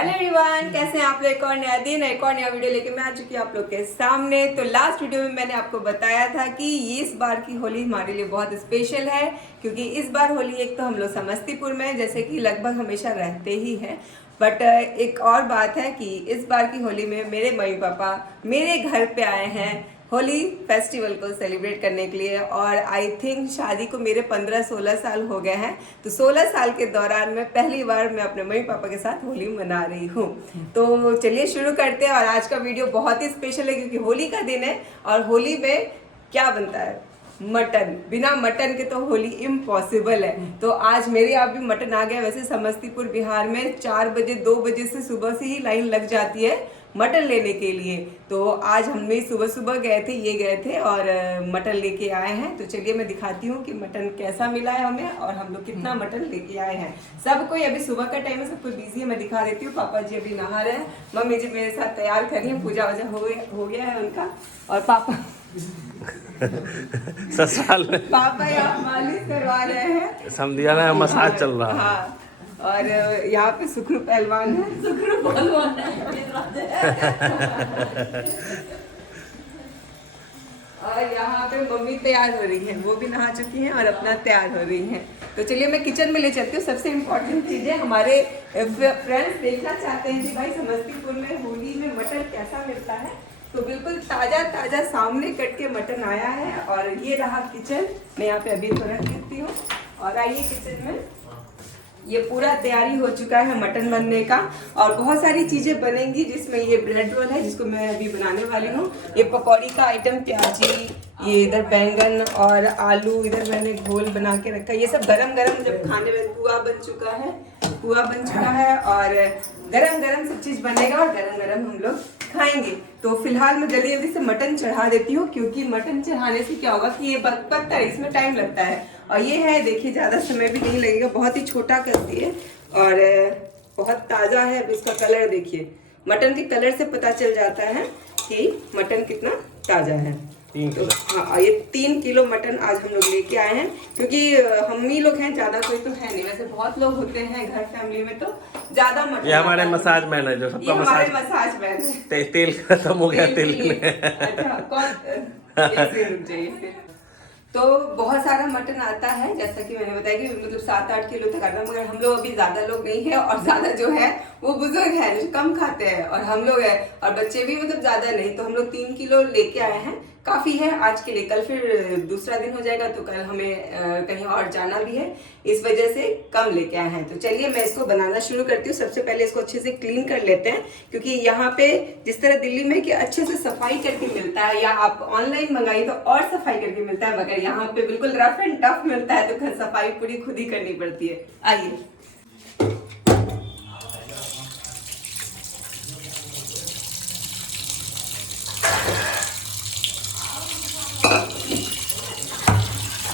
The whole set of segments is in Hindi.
हेलो एवरीवन, कैसे हैं आप लोग। एक और नया दिन, एक और नया वीडियो लेके मैं आ चुकी हूँ आप लोग के सामने। तो लास्ट वीडियो में मैंने आपको बताया था कि इस बार की होली हमारे लिए बहुत स्पेशल है, क्योंकि इस बार होली एक तो हम लोग समस्तीपुर में जैसे कि लगभग हमेशा रहते ही हैं, बट एक और बात है कि इस बार की होली में मेरे मम्मी पापा मेरे घर पे आए हैं होली फेस्टिवल को सेलिब्रेट करने के लिए। और आई थिंक शादी को मेरे 15-16 साल हो गए हैं, तो 16 साल के दौरान मैं पहली बार मैं अपने मम्मी पापा के साथ होली मना रही हूँ। तो चलिए शुरू करते हैं। और आज का वीडियो बहुत ही स्पेशल है क्योंकि होली का दिन है और होली में क्या बनता है, मटन। बिना मटन के तो होली इम्पॉसिबल है। तो आज मेरे यहाँ भी मटन आ गया। वैसे समस्तीपुर बिहार में 4 बजे 2 बजे से सुबह से ही लाइन लग जाती है मटन लेने के लिए। तो आज हम भी सुबह सुबह गए थे, ये गए थे और मटन लेके आए हैं। तो चलिए मैं दिखाती हूँ कि मटन कैसा मिला है हमें और हम लोग कितना मटन लेके आए हैं। सब कोई अभी सुबह का टाइम है, सब कोई बिजी है। मैं दिखा देती हूँ। पापा जी अभी नहा रहे हैं, मम्मी जी मेरे साथ तैयार कर रही है, पूजा वूजा हो गया है उनका। और पापा ससुराल में पापा यहाँ मालिश करवा रहे हैं, समझिया ना, मसाज चल रहा है। हाँ, और यहाँ पे सुखरू पहलवान है, सुखरू पहलवान है। और यहाँ पे मम्मी तैयार हो रही है, वो भी नहा चुकी हैं और अपना तैयार हो रही हैं। तो चलिए मैं किचन में ले चलती हूँ। सबसे इम्पोर्टेंट चीज़ है, हमारे फ्रेंड्स देखना चाहते हैं कि भाई समस्तीपुर में होली में मटन कैसा मिलता है। तो बिल्कुल ताज़ा ताज़ा सामने कट के मटन आया है। और ये रहा किचन, मैं यहाँ पे अभी तो रख देती हूँ। और आइए किचन में, ये पूरा तैयारी हो चुका है मटन बनने का। और बहुत सारी चीज़ें बनेंगी, जिसमें ये ब्रेड रोल है जिसको मैं अभी बनाने वाली हूँ। ये पकौड़ी का आइटम, प्याजी, ये इधर बैंगन और आलू, इधर मैंने घोल बना के रखा है। ये सब गरम गरम जब खाने में पुआ बन चुका है, पुआ बन चुका है और गरम गरम सब चीज़ बनेगा और गरम गरम हम लोग खाएंगे। तो फिलहाल मैं जल्दी जल्दी से मटन चढ़ा देती हूँ, क्योंकि मटन चढ़ाने से क्या होगा कि ये पकता है, इसमें टाइम लगता है। और ये है, देखिए ज़्यादा समय भी नहीं लगेगा, बहुत ही छोटा करती है और बहुत ताज़ा है। अब इसका कलर देखिए, मटन के कलर से पता चल जाता है कि मटन कितना ताज़ा है। 3 किलो। हाँ, ये 3 किलो मटन आज हम लोग लेके आए हैं, क्योंकि हम ही लोग हैं, ज़्यादा कोई तो है नहीं। वैसे बहुत लोग होते हैं घर फैमिली में, तो ज़्यादा मटन। ये हमारे मसाज मैन है, जो सबका मसाज मैन है। तेल खत्म हो गया, तेल अच्छा, कौन ऐसे रुक जाइए फिर। तो बहुत सारा मटन आता है, जैसा कि मैंने बताया कि मतलब 7-8 किलो तक आता है। मगर हम लोग अभी ज़्यादा लोग नहीं है, और ज़्यादा जो है वो बुजुर्ग है जो कम खाते हैं, और हम लोग हैं और बच्चे भी मतलब ज़्यादा नहीं। तो हम लोग 3 किलो लेके आए हैं, काफ़ी है आज के लिए। कल फिर दूसरा दिन हो जाएगा, तो कल हमें कहीं और जाना भी है, इस वजह से कम लेके आए हैं। तो चलिए मैं इसको बनाना शुरू करती हूँ। सबसे पहले इसको अच्छे से क्लीन कर लेते हैं, क्योंकि यहाँ पे जिस तरह दिल्ली में कि अच्छे से सफाई करके मिलता है, या आप ऑनलाइन मंगाइए तो और सफाई करके मिलता है, मगर यहाँ पे बिल्कुल रफ एंड टफ मिलता है, तो सफाई पूरी खुद ही करनी पड़ती है। आइए,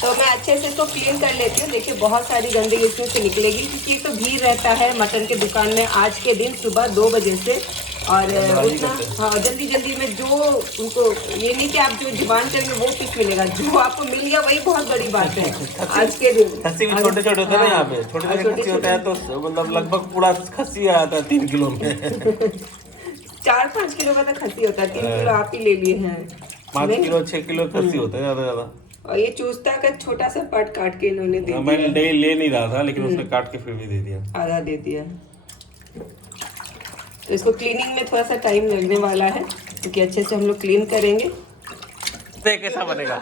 तो मैं अच्छे से इसको क्लीन कर लेती हूँ। देखिए बहुत सारी गंदगी इसमें से निकलेगी, क्योंकि एक तो भीड़ रहता है मटन के दुकान में आज के दिन सुबह 2 बजे से। और उतना हाँ, जल्दी जल्दी में जो उनको, ये नहीं कि आप जो डिमांड करेंगे वो पीस मिलेगा, जो आपको मिल गया वही बहुत बड़ी बात है आज के दिन। खस्सी भी छोटे छोटे होते हैं ना, यहाँ पे छोटे छोटे खस्सी होता है, तो मतलब लगभग पूरा खस्सी आता है 3 किलो में। 4-5 किलो का तो खस्सी होता है, 3 किलो आप ही ले लिए हैं। 5 किलो 6 किलो खस्सी होता है ज़्यादा ज़्यादा। और ये चूस्ता का छोटा सा पार्ट काट के इन्होंने दे दिया। मैंने डेली ले नहीं रहा था, लेकिन उसने काट के फिर भी दे दिया, आधा दे दिया। तो इसको क्लीनिंग में थोड़ा सा टाइम लगने वाला है, क्योंकि अच्छे से हम लोग क्लीन करेंगे। देख कैसा बनेगा।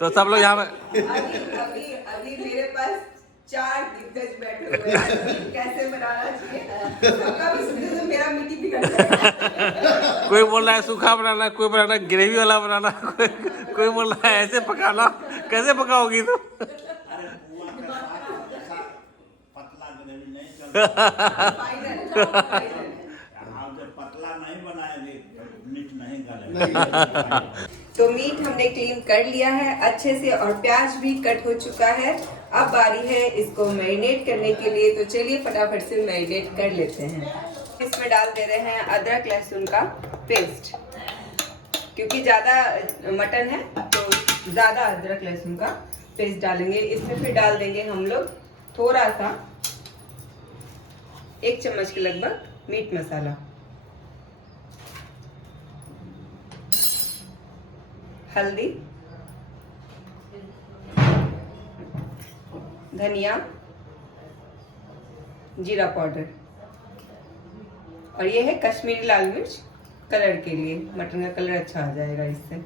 तो सब लोग यहाँ पे अभी मेरे पास 4 दिग्गज बैठे हुए हैं, कैसे बनाना चाहिए सबका भी सुनते तो मेरा मीटिंग बिगड़ जाएगा। कोई बोल रहा है सूखा बनाना, कोई बनाना ग्रेवी वाला बनाना, कोई बोल रहा है ऐसे पकाना। कैसे पकाओगी तुम? पतला नहीं बनाएगी मीट नहीं गलेगा। तो मीट हमने क्लीन कर लिया है अच्छे से, और प्याज भी कट हो चुका है। अब बारी है इसको मैरिनेट करने के लिए। तो चलिए फटाफट से मैरिनेट कर लेते हैं। इसमें डाल दे रहे हैं अदरक लहसुन का पेस्ट, क्योंकि ज़्यादा मटन है तो ज़्यादा अदरक लहसुन का पेस्ट डालेंगे इसमें। फिर डाल देंगे हम लोग थोड़ा सा 1 चम्मच के लगभग मीट मसाला, हल्दी, धनिया, जीरा पाउडर, और ये है कश्मीरी लाल मिर्च कलर के लिए, मटन का कलर अच्छा आ जाएगा इससे।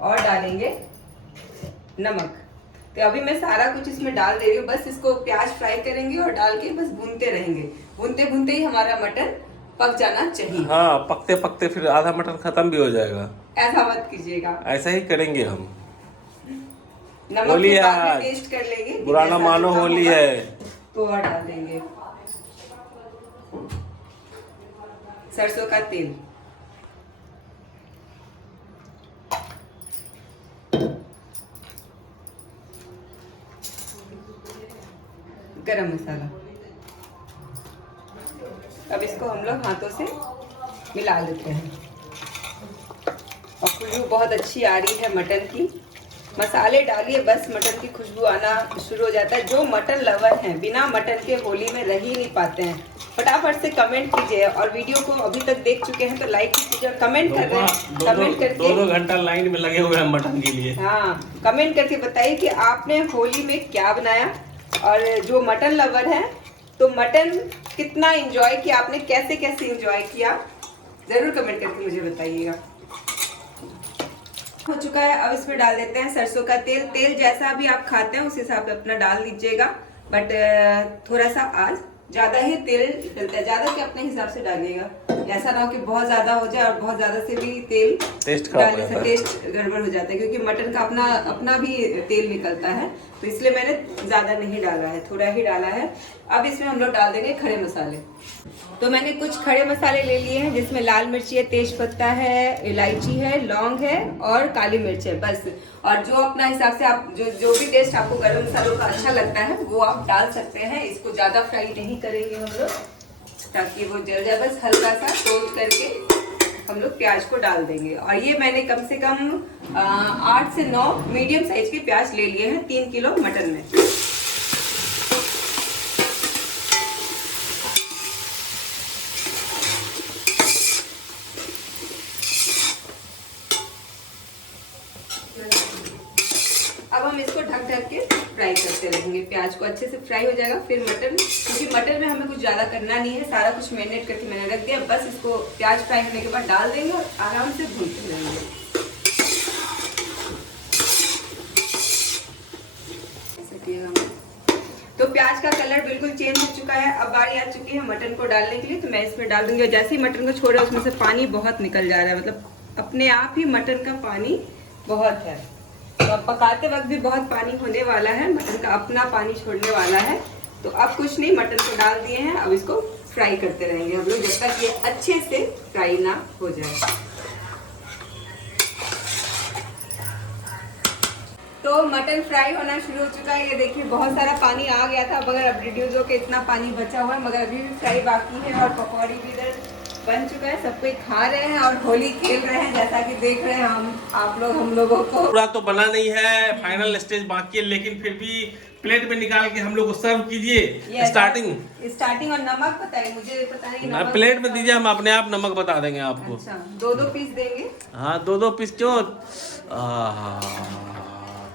और डालेंगे नमक। तो अभी मैं सारा कुछ इसमें डाल दे रही हूँ, बस इसको प्याज फ्राई करेंगे और डाल के बस भूनते रहेंगे। भूनते भूनते ही हमारा मटन पक जाना चाहिए। हाँ, पकते पकते फिर आधा मटन खत्म भी हो जाएगा। ऐसा मत कीजिएगा, ऐसा ही करेंगे हम। नमक होली के है बाद में आज, टेस्ट कर लेंगे कि बुरा ना कैसा मानो, नमक होली होगा, है। तो और डाल देंगे सरसों का तेल, गरम मसाला। अब इसको हम लोग हाथों से मिला लेते हैं और खुशबू बहुत अच्छी आ रही है मटन की। मसाले डालिए, बस मटन की खुशबू आना शुरू हो जाता है। जो मटन लवर हैं बिना मटन के होली में रह ही नहीं पाते हैं। फटाफट से कमेंट कीजिए, और वीडियो को अभी तक देख चुके हैं तो लाइक कीजिए, कमेंट कर रहे हैं, कमेंट करके 2-2 घंटा लाइन में लगे हुए हैं मटन के लिए। हाँ, कमेंट करके बताइए कि आपने होली में क्या बनाया, और जो मटन लवर है तो मटन कितना एंजॉय किया आपने, कैसे कैसे एंजॉय किया, जरूर कमेंट करके मुझे बताइएगा। हो चुका है, अब इसमें डाल देते हैं सरसों का तेल। तेल जैसा भी आप खाते हैं उस हिसाब से अपना डाल दीजिएगा, बट थोड़ा सा आज ज्यादा ही तेल डलता है, ज्यादा के अपने हिसाब से डालिएगा। ऐसा ना हो कि बहुत ज्यादा हो जाए और बहुत ज्यादा से भी तेल टेस्ट खराब डालने से टेस्ट गड़बड़ हो जाता है, क्योंकि मटन का अपना भी तेल निकलता है, तो इसलिए मैंने ज्यादा नहीं डाला है, थोड़ा ही डाला है। अब इसमें हम लोग डाल देंगे खड़े मसाले। तो मैंने कुछ खड़े मसाले ले लिए हैं, जिसमें लाल मिर्ची है, तेज पत्ता है, इलायची है, लौंग है और काली मिर्च है, बस। और जो अपना हिसाब से आप जो भी टेस्ट आपको गरम मसालों का अच्छा लगता है वो आप डाल सकते हैं। इसको ज्यादा फ्राई नहीं करेंगे हम लोग, ताकि वो जल जाए, बस हल्का सा टोस्ट करके हम लोग प्याज को डाल देंगे। और ये मैंने कम से कम 8 से 9 मीडियम साइज के प्याज ले लिए हैं 3 किलो मटन में। अब हम इसको ढक ढक के फ्राई करते रहेंगे, प्याज को अच्छे से फ्राई हो जाएगा। फिर मटन, क्योंकि मटन में हमें कुछ ज़्यादा करना नहीं है, सारा कुछ मैरिनेट करके मैंने रख दिया, बस इसको प्याज फ्राई होने के बाद डाल देंगे और आराम से भूनते रहेंगे। ऐसा किएगा। तो प्याज का कलर बिल्कुल चेंज हो चुका है, अब बारी आ चुकी है मटन को डालने के लिए। तो मैं इसमें डाल दूंगी, और जैसे ही मटन को छोड़ा उसमें से पानी बहुत निकल जा रहा है, मतलब अपने आप ही मटन का पानी बहुत है। तो अब पकाते वक्त भी बहुत पानी होने वाला है, मटन का अपना पानी छोड़ने वाला है। तो अब कुछ नहीं, मटन को डाल दिए हैं, अब इसको फ्राई करते रहेंगे हम लोग जब तक ये अच्छे से फ्राई ना हो जाए। तो मटन फ्राई होना शुरू हो चुका है, ये देखिए बहुत सारा पानी आ गया था, मगर अब रिड्यूस होकर इतना पानी बचा हुआ है, मगर अभी भी फ्राई बाकी है। और पकौड़ी भी इधर बन चुका है, सब कोई खा रहे हैं और होली खेल रहे हैं, जैसा कि देख रहे हैं आप लोग हम लोगों को। पूरा तो बना नहीं है, फाइनल स्टेज बाकी है, लेकिन फिर भी प्लेट में निकाल के हम लोग को सर्व कीजिए। स्टार्टिंग और नमक बताइए, मुझे पता नहीं नमक प्लेट में दीजिए, हम अपने आप नमक बता देंगे आपको। अच्छा, 2-2 पीस देंगे। हाँ, 2-2 पीस क्यों?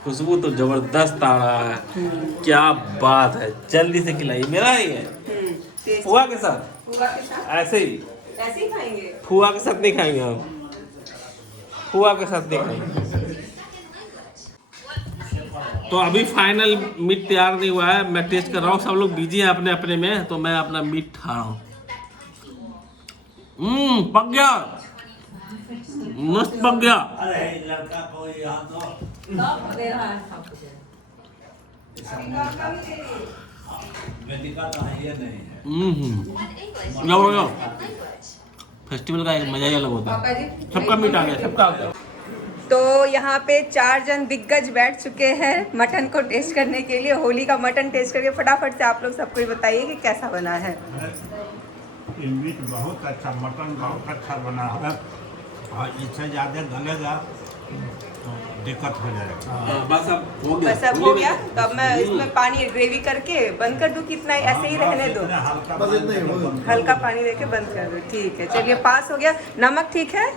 खुशबू तो जबरदस्त आ रहा है, क्या बात है। जल्दी से खिलाइए, मेरा ही है। फुआ के साथ ऐसे ही खाएंगे, फुआ के साथ नहीं खाएंगे हम, फुआ के साथ नहीं खाएंगे। तो अभी फाइनल मीट तैयार नहीं हुआ है, मैं टेस्ट कर रहा हूँ, सब लोग बिजी हैं अपने अपने में, तो मैं अपना मीट खा रहा हूँ। पक गया, मस्त पक गया। अरे लड़का को यहाँ तो वेदिका तो है, ये नहीं है। लो फेस्टिवल का एक मजा ही अलग होता है। सबका मीट आ गया, सबका आ गया। तो यहाँ पे 4 जन दिग्गज बैठ चुके हैं मटन को टेस्ट करने के लिए। होली का मटन टेस्ट करके फटाफट से आप लोग सबको बताइए कि कैसा बना है। ये मीट बहुत अच्छा, मटन बहुत अच्छा बना है, और इससे ज़्यादा गलेगा तो दिक्कत हो जाएगा। हाँ, बस अब हो गया। बस अब हो गया, तो अब मैं इसमें पानी ग्रेवी करके बंद कर दूं, कितना ऐसे ही रहने दो, बस इतना ही होगा। हल्का पानी देके बंद कर दो। ठीक है, चलिए पास हो गया। नमक ठीक है?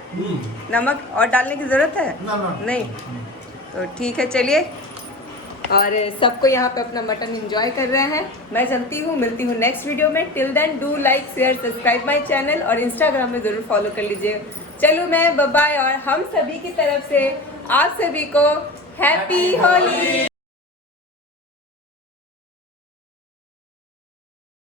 नमक और डालने की जरूरत है? नहीं, तो ठीक है। चलिए, और सबको यहाँ पे अपना मटन एंजॉय कर रहे हैं। मैं चलती हूँ, मिलती हूँ नेक्स्ट वीडियो में। Till then do like share subscribe my channel, और इंस्टाग्राम में ज़रूर फॉलो कर लीजिए। चलो मैं बाय बाय, और हम सभी की तरफ से आप सभी को हैप्पी होली।